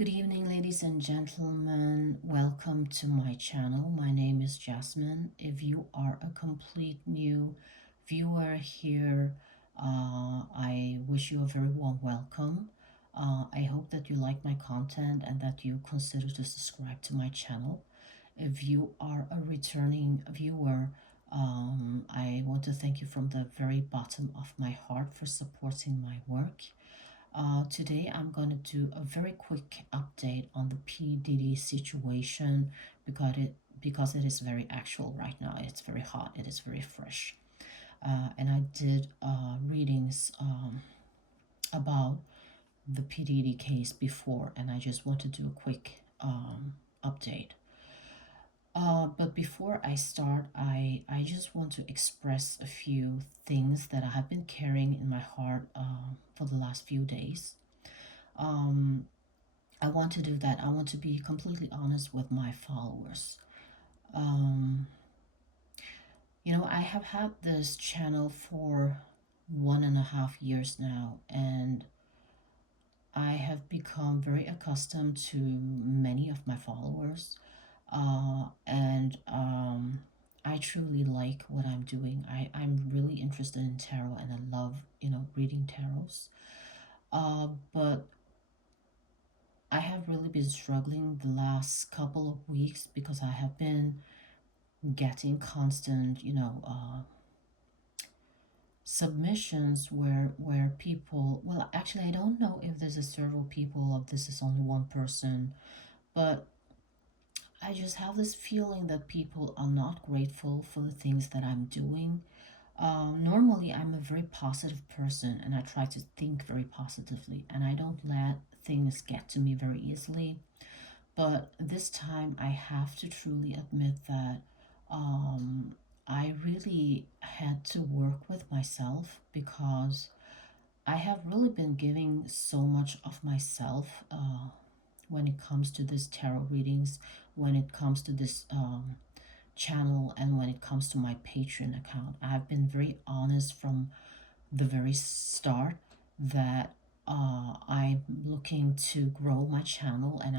Good evening, ladies and gentlemen. Welcome to my channel. My name is Jasmine. If you are a complete new viewer here, I wish you a very warm welcome. I hope that you like my content and that you consider to subscribe to my channel. If you are a returning viewer, I want to thank you from the very bottom of my heart for supporting my work. Today, I'm going to do a very quick update on the P.Diddy situation because it is very actual right now. It's very hot. It is very fresh. And I did readings about the P.Diddy case before, and I just want to do a quick update. But before I start, I just want to express a few things that I have been carrying in my heart for the last few days. Um, I want to do that. I want to be completely honest with my followers. Um, I have had this channel for 1.5 years now, and I have become very accustomed to many of my followers. And I truly like what I'm doing. I'm really interested in tarot and I love, reading tarots. But I have really been struggling the last couple of weeks because I have been getting constant, submissions where people, well, actually, I don't know if this is several people or this is only one person, but I just have this feeling that people are not grateful for the things that I'm doing. Normally, I'm a very positive person and I try to think very positively and I don't let things get to me very easily. But this time, I have to truly admit that um, I really had to work with myself because I have really been giving so much of myself when it comes to this tarot readings, when it comes to this channel, and when it comes to my Patreon account. I've been very honest from the very start that I'm looking to grow my channel and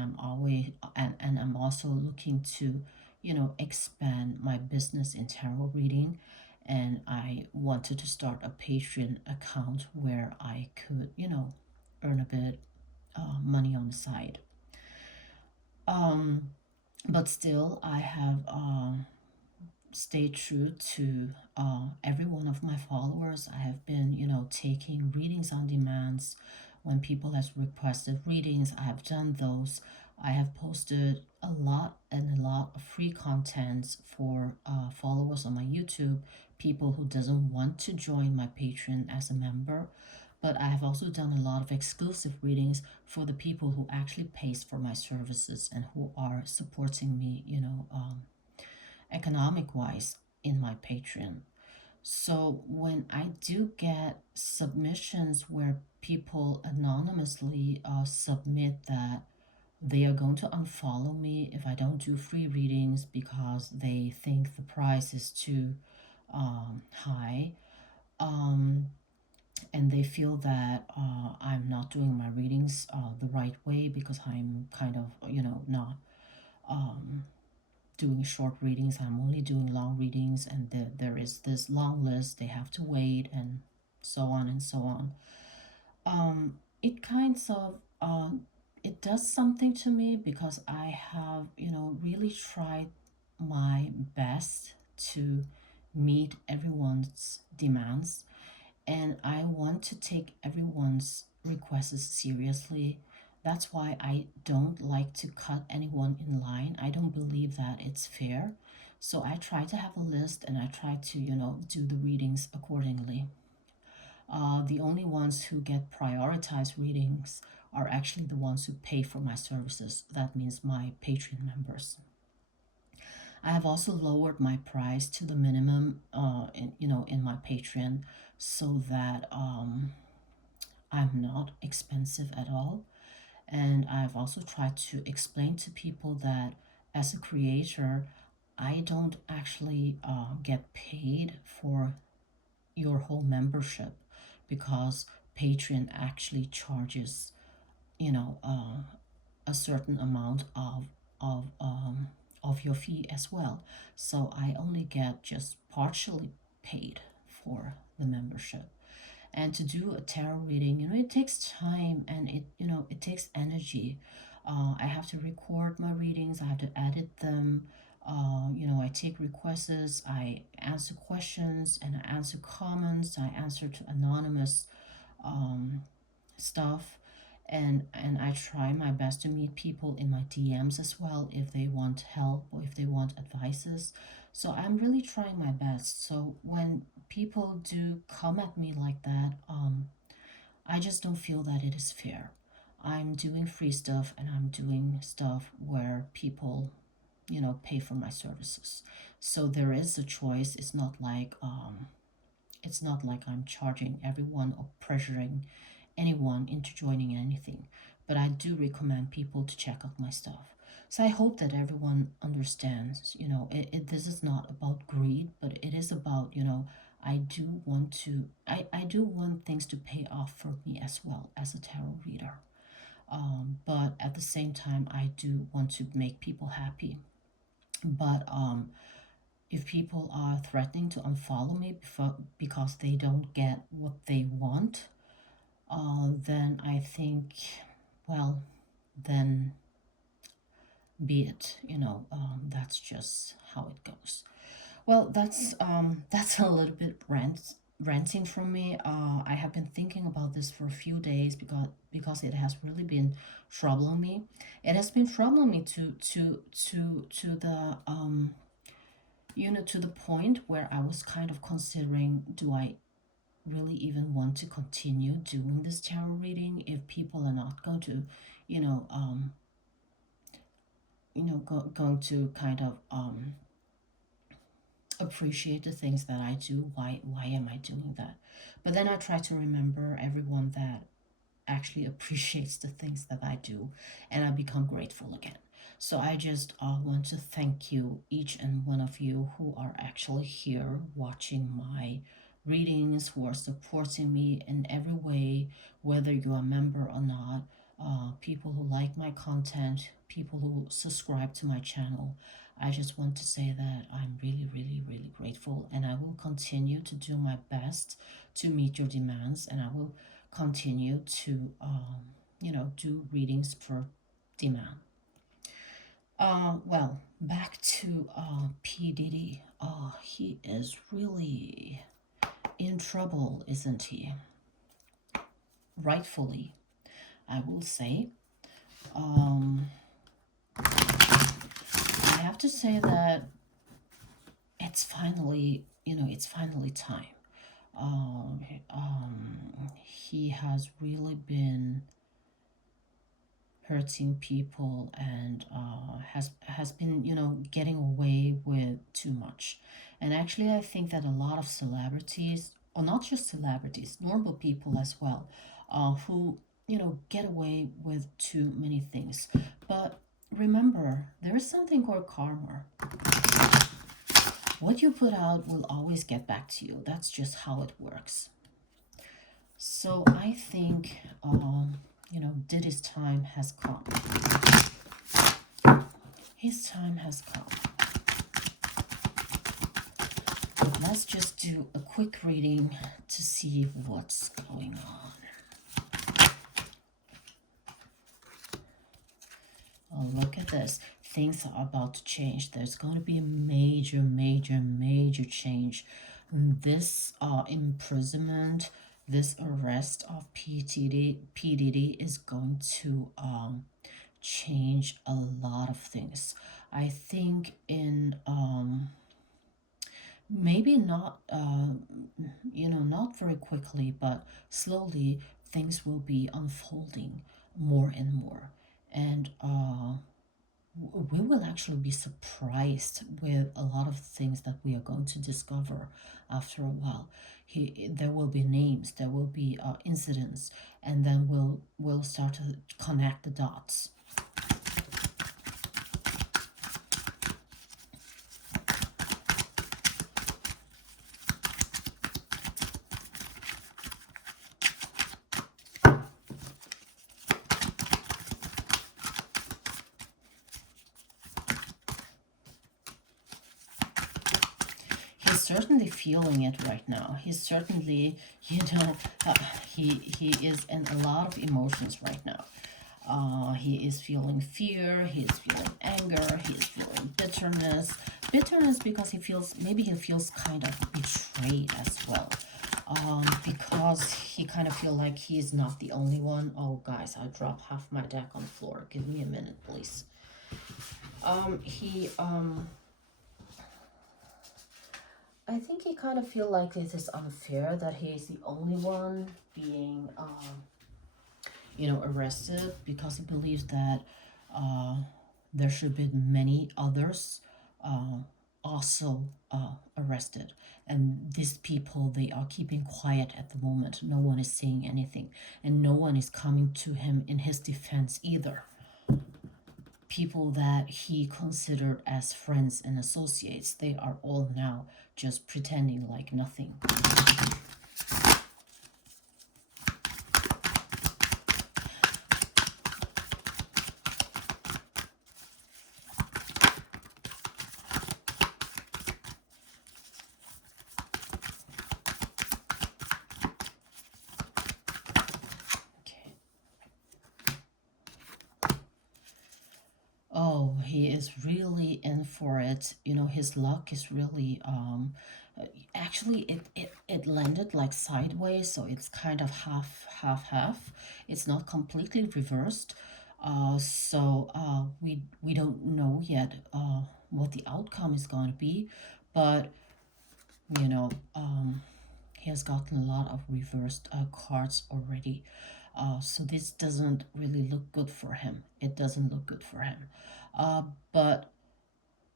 and I'm also looking to expand my business in tarot reading, and I wanted to start a Patreon account where I could earn a bit money on the side. um but still I have stayed true to every one of my followers. I have been, taking readings on demands. When people has requested readings, I have done those. I have posted a lot and a lot of free contents for followers on my YouTube, people who doesn't want to join my Patreon as a member. But I have also done a lot of exclusive readings for the people who actually pays for my services and who are supporting me, economic wise in my Patreon. So when I do get submissions where people anonymously submit that they are going to unfollow me if I don't do free readings because they think the price is too high, um, and they feel that I'm not doing my readings the right way because I'm kind of, not um, doing short readings. I'm only doing long readings, and there is this long list. They have to wait, and so on and so on. It kinds of it does something to me because I have really tried my best to meet everyone's demands, and I want to take everyone's requests seriously. That's why I don't like to cut anyone in line. I don't believe that it's fair. So I try to have a list and I try to, do the readings accordingly. The only ones who get prioritized readings are actually the ones who pay for my services. That means my Patreon members. I have also lowered my price to the minimum, in my Patreon, so that I'm not expensive at all. And I've also tried to explain to people that as a creator, I don't actually get paid for your whole membership because Patreon actually charges, you know, a a certain amount of of your fee as well. So I only get just partially paid for the membership. And to do a tarot reading, it takes time, and it takes energy. I have to record my readings, I have to edit them. I take requests, I answer questions, and I answer comments, I answer to anonymous um, stuff. And I try my best to meet people in my DMs as well if they want help or if they want advices. So I'm really trying my best. So when people do come at me like that, I just don't feel that it is fair. I'm doing free stuff, and I'm doing stuff where people, pay for my services. So there is a choice. It's not like I'm charging everyone or pressuring anyone into joining anything, but I do recommend people to check out my stuff. So I hope that everyone understands, this is not about greed, but it is about, I do want things to pay off for me as well as a tarot reader. But at the same time, I do want to make people happy. But if people are threatening to unfollow me because they don't get what they want, then I think, well, then be it. That's just how it goes. Well, that's a little bit ranting from me. I have been thinking about this for a few days because it has really been troubling me. It has been troubling me to the to the point where I was kind of considering, do I really even want to continue doing this tarot reading if people are not going to, you know, um, going to kind of appreciate the things that I do. Why am I doing that? But then I try to remember everyone that actually appreciates the things that I do, and I become grateful again. So I just want to thank you, each and one of you who are actually here watching my readings, who are supporting me in every way, whether you're a member or not, people who like my content, people who subscribe to my channel. I just want to say that I'm really, really, really grateful, and I will continue to do my best to meet your demands, and I will continue to, do readings for demand. Well, back to P. Diddy. He is really in trouble, isn't he? Rightfully, I will say. Um, I have to say that it's finally time. He has really been hurting people, and has been getting away with too much. And actually, I think that a lot of celebrities, or not just celebrities, normal people as well, who get away with too many things. But remember, there is something called karma. What you put out will always get back to you. That's just how it works. So I think, Diddy's time has come. His time has come. But let's just do a quick reading to see what's going on. Oh, look at this. Things are about to change. There's going to be a major, major, major change. This imprisonment, this arrest of P.Diddy is going to change a lot of things. I think in maybe not not very quickly, but slowly things will be unfolding more and more. And we will actually be surprised with a lot of things that we are going to discover after a while. There will be names, there will be incidents, and then we'll start to connect the dots. certainly feeling it right now. He's certainly, you know, uh, he is in a lot of emotions right now. He is feeling fear, he is feeling anger, he is feeling bitterness. Bitterness because maybe he feels kind of betrayed as well. Because he kind of feel like he's not the only one. Oh, guys, I dropped half my deck on the floor. Give me a minute, please. He, I think he kind of feel like it is unfair that he is the only one being, arrested because he believes that uh, there should be many others uh, also arrested. And these people, they are keeping quiet at the moment. No one is saying anything, and no one is coming to him in his defense either. People that he considered as friends and associates, they are all now just pretending like nothing. Okay. Oh, he is really in for it. His luck is really actually it landed like sideways, so it's kind of half. It's not completely reversed. So we don't know yet what the outcome is going to be, but you know, he has gotten a lot of reversed cards already. So this doesn't really look good for him. It doesn't look good for him. But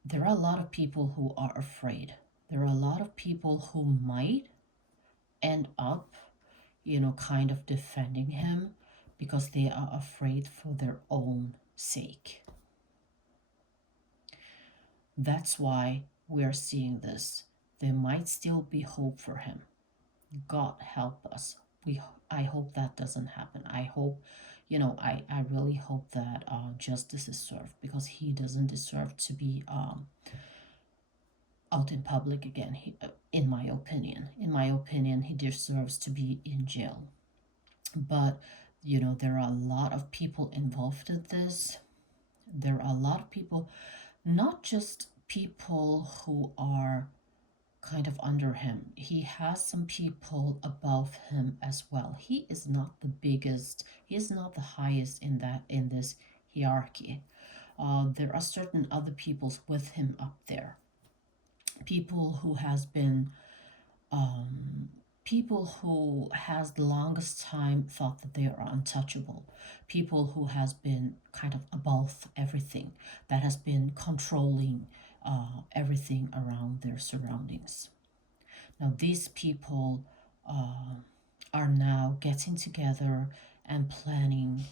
there are a lot of people who are afraid. There are a lot of people who might end up, kind of defending him because they are afraid for their own sake. That's why we're seeing this. There might still be hope for him. God help us. I hope that doesn't happen. I hope, I really hope that justice is served because he doesn't deserve to be out in public again. In my opinion, he deserves to be in jail. But there are a lot of people involved in this. There are a lot of people, not just people who are kind of under him. He has some people above him as well. He is not the biggest, he is not the highest in this hierarchy. There are certain other peoples with him up there. People who has been people who has the longest time thought that they are untouchable. People who has been kind of above everything, that has been controlling everything around their surroundings. Now, these people are now getting together and planning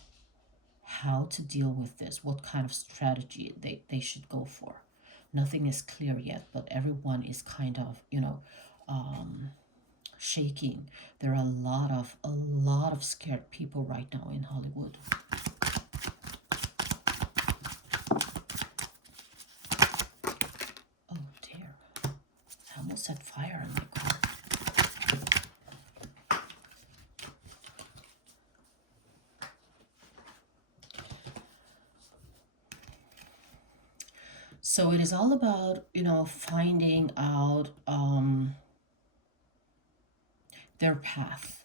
how to deal with this, what kind of strategy they should go for. Nothing is clear yet, but everyone is kind of, shaking. There are a lot of scared people right now in Hollywood. Oh dear. I almost set fire in my car. So it is all about, finding out their path.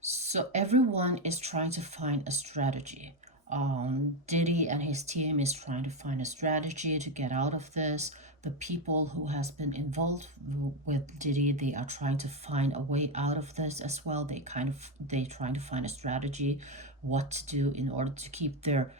So everyone is trying to find a strategy. Diddy and his team is trying to find a strategy to get out of this. The people who has been involved with Diddy, they are trying to find a way out of this as well. They trying to find a strategy, what to do in order to keep their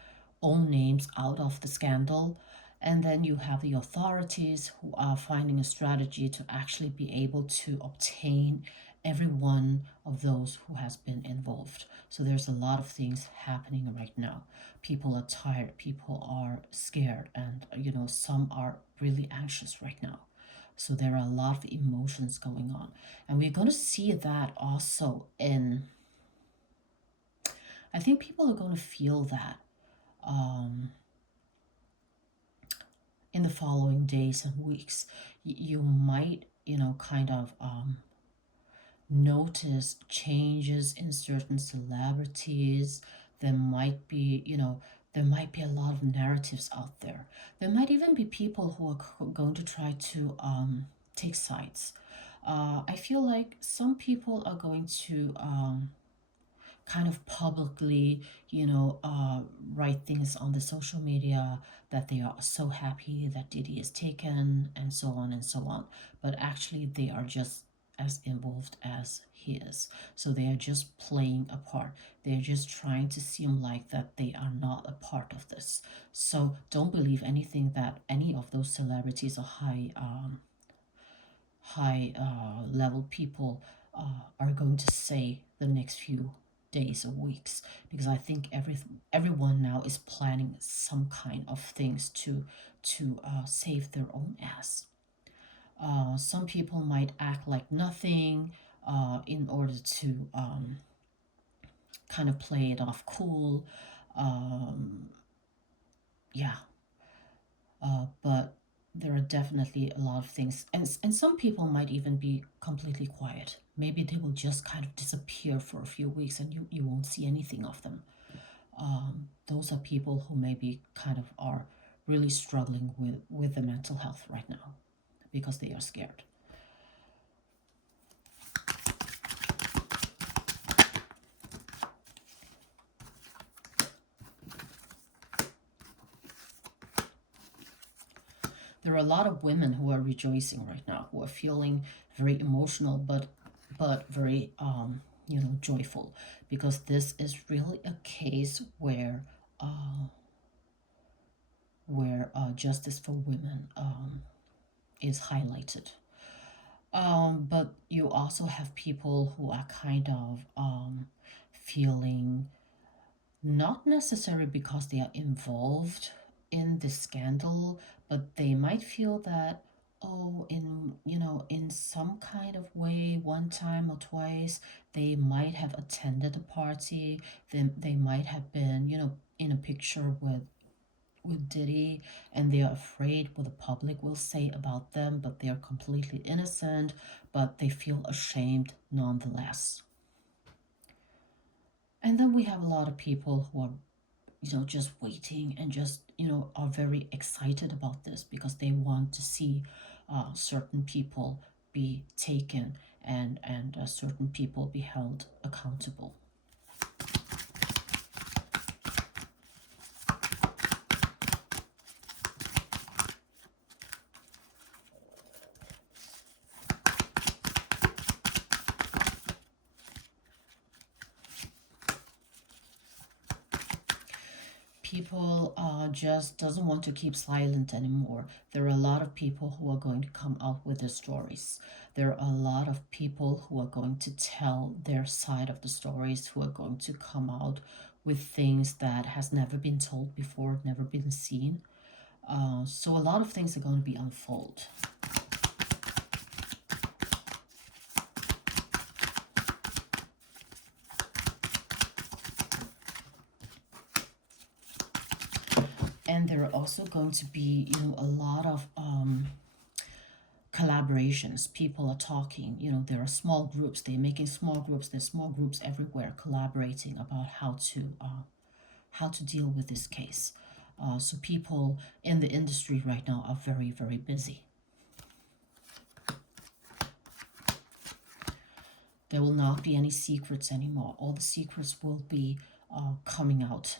own names out of the scandal. And then you have the authorities who are finding a strategy to actually be able to obtain every one of those who has been involved. So there's a lot of things happening right now. People are tired, people are scared, and some are really anxious right now. So there are a lot of emotions going on. And we're going to see that also I think people are going to feel that in the following days and weeks, you might, kind of notice changes in certain celebrities. There might be, there might be a lot of narratives out there. There might even be people who are going to try to take sides. I feel like some people are going to kind of publicly, write things on the social media that they are so happy that Diddy is taken and so on and so on. But actually, they are just as involved as he is. So they are just playing a part. They're just trying to seem like that they are not a part of this. So don't believe anything that any of those celebrities or high level people are going to say the next few days or weeks, because I think everyone now is planning some kind of things to save their own ass. Some people might act like nothing in order to kind of play it off cool. Um, yeah, but there are definitely a lot of things, and some people might even be completely quiet. Maybe they will just kind of disappear for a few weeks, and you won't see anything of them. Those are people who maybe kind of are really struggling with the mental health right now because they are scared. There are a lot of women who are rejoicing right now, who are feeling very emotional, but very joyful, because this is really a case where justice for women is highlighted. But you also have people who are kind of feeling, not necessarily because they are involved in the scandal, but they might feel that, oh, in some kind of way, one time or twice, they might have attended a party. They might have been, in a picture with Diddy, and they are afraid what the public will say about them, but they are completely innocent, but they feel ashamed nonetheless. And then we have a lot of people who are, just waiting and just, are very excited about this because they want to see certain people be taken, and certain people be held accountable. People just doesn't want to keep silent anymore. There are a lot of people who are going to come out with their stories. There are a lot of people who are going to tell their side of the stories, who are going to come out with things that has never been told before, never been seen. So a lot of things are going to be unfold. And there are also going to be, a lot of collaborations. People are talking, there are small groups, they're making small groups, there's small groups everywhere collaborating about how to deal with this case. So people in the industry right now are very, very busy. There will not be any secrets anymore. All the secrets will be coming out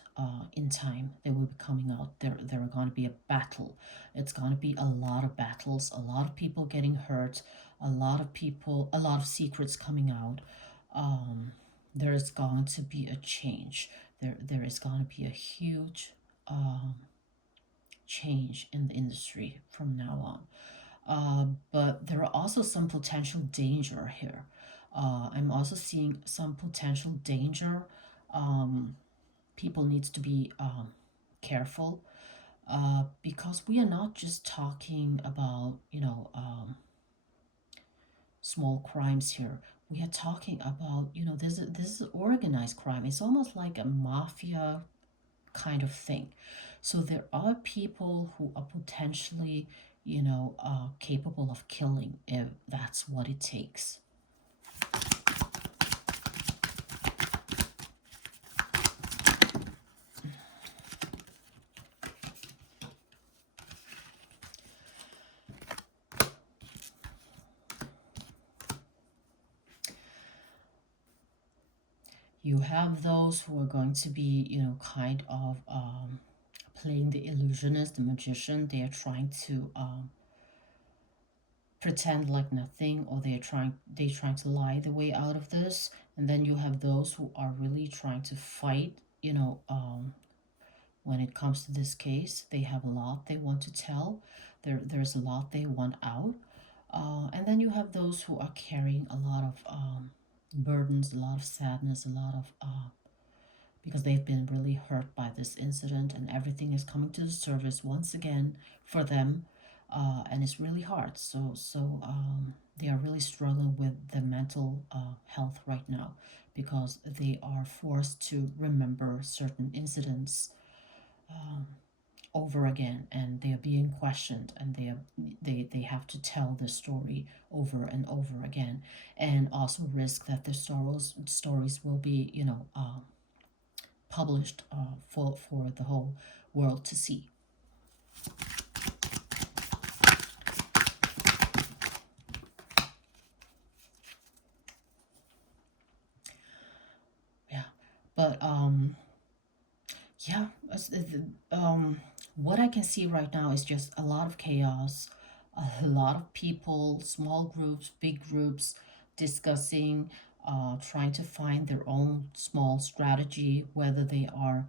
in time. They will be coming out. There are going to be a battle. It's going to be a lot of battles, a lot of people getting hurt, a lot of secrets coming out. There is going to be a change. There is going to be a huge change in the industry from now on. But there are also some potential danger here. I'm also seeing some potential danger. People needs to be careful because we are not just talking about small crimes here. We are talking about this is organized crime. It's almost like a mafia kind of thing. So there are people who are potentially, capable of killing if that's what it takes. You have those who are going to be, kind of playing the illusionist, the magician. They are trying to pretend like nothing, or they're trying to lie the way out of this. And then you have those who are really trying to fight, when it comes to this case. They have a lot they want to tell. There's a lot they want out. And then you have those who are carrying a lot of burdens, a lot of sadness, a lot of because they've been really hurt by this incident, and everything is coming to the surface once again for them. And it's really hard. So they are really struggling with the mental health right now, because they are forced to remember certain incidents um, over again, and they are being questioned, and they have to tell the story over and over again, and also risk that the stories will be, published for the whole world to see. Yeah, but yeah, what I can see right now is just a lot of chaos, a lot of people, small groups, big groups, discussing, trying to find their own small strategy, whether they are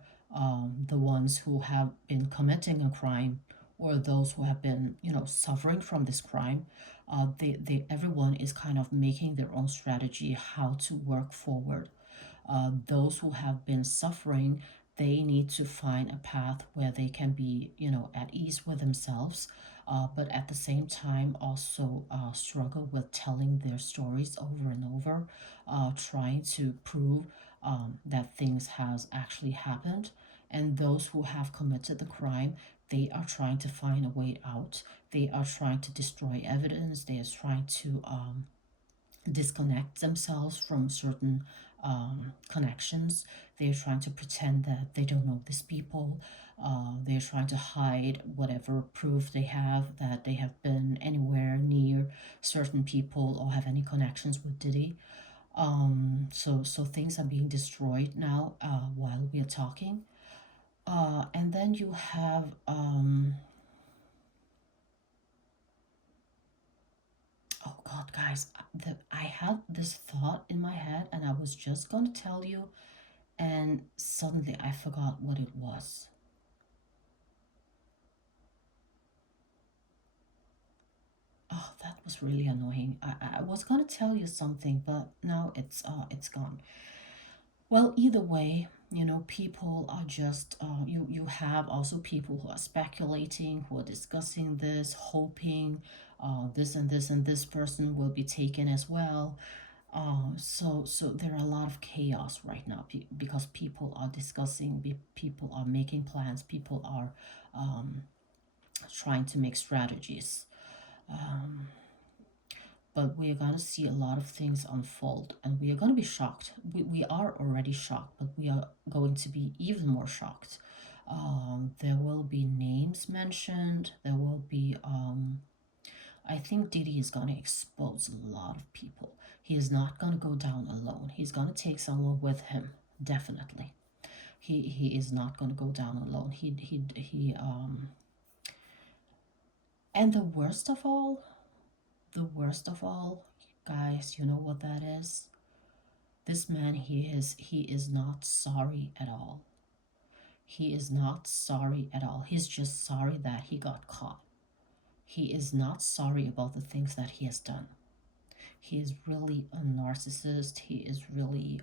the ones who have been committing a crime, or those who have been, suffering from this crime. Everyone is kind of making their own strategy how to work forward. Those who have been suffering, they need to find a path where they can be, at ease with themselves, but at the same time also struggle with telling their stories over and over, trying to prove that things has actually happened. And those who have committed the crime, they are trying to find a way out. They are trying to destroy evidence. They are trying to disconnect themselves from certain connections. They're trying to pretend that they don't know these people. They're trying to hide whatever proof they have that they have been anywhere near certain people or have any connections with Diddy. So things are being destroyed now while we are talking. And then you have oh God, guys, I had this thought in my head, and I was just going to tell you, and suddenly I forgot what it was. Oh, that was really annoying. I was going to tell you something, but now it's gone. Well, either way, people are just you have also people who are speculating, who are discussing this, hoping this and this and this person will be taken as well. So there are a lot of chaos right now, because people are discussing, people are making plans, people are um, trying to make strategies. Um, but we are going to see a lot of things unfold, and we are going to be shocked. We are already shocked, but we are going to be even more shocked. There will be names mentioned. There will be I think Diddy is going to expose a lot of people. He is not going to go down alone. He's going to take someone with him, definitely. He is not going to go down alone. And the worst of all, guys, you know what that is? This man, he is not sorry at all. He is not sorry at all. He's just sorry that he got caught. He is not sorry about the things that he has done. He is really a narcissist. He is really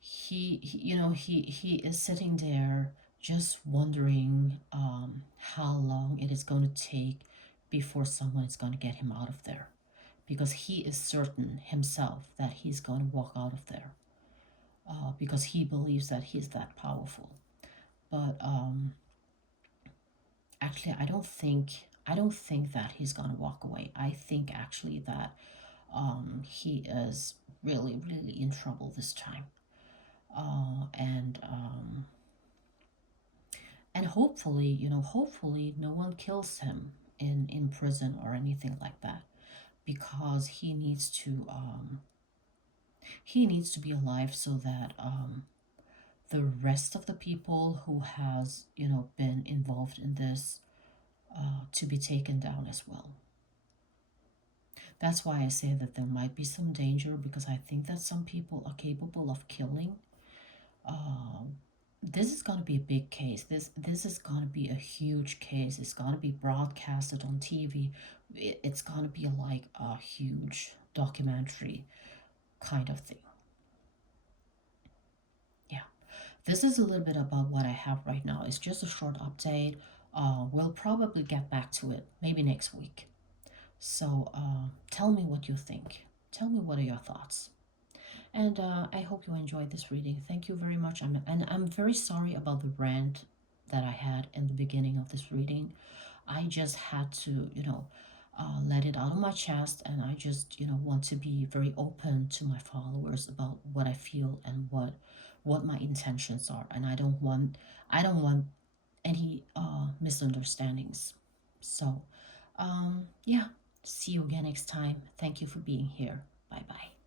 he is sitting there just wondering how long it is going to take before someone is going to get him out of there, because he is certain himself that he's going to walk out of there. because he believes that he's that powerful. But actually, I don't think that he's gonna walk away. I think actually that he is really, really in trouble this time. And hopefully, hopefully no one kills him in prison or anything like that, because he needs to be alive so that the rest of the people who has been involved in this to be taken down as well. That's why I say that there might be some danger, because I think that some people are capable of killing. Um, this is going to be a big case. This is going to be a huge case. It's going to be broadcasted on TV. It's going to be like a huge documentary kind of thing. Yeah. This is a little bit about what I have right now. It's just a short update. We'll probably get back to it maybe next week. So tell me what you think. Tell me what are your thoughts. And I hope you enjoyed this reading. Thank you very much. And I'm very sorry about the rant that I had in the beginning of this reading. I just had to, let it out of my chest, and I just, want to be very open to my followers about what I feel and what my intentions are. And I don't want any misunderstandings. So, yeah. See you again next time. Thank you for being here. Bye bye.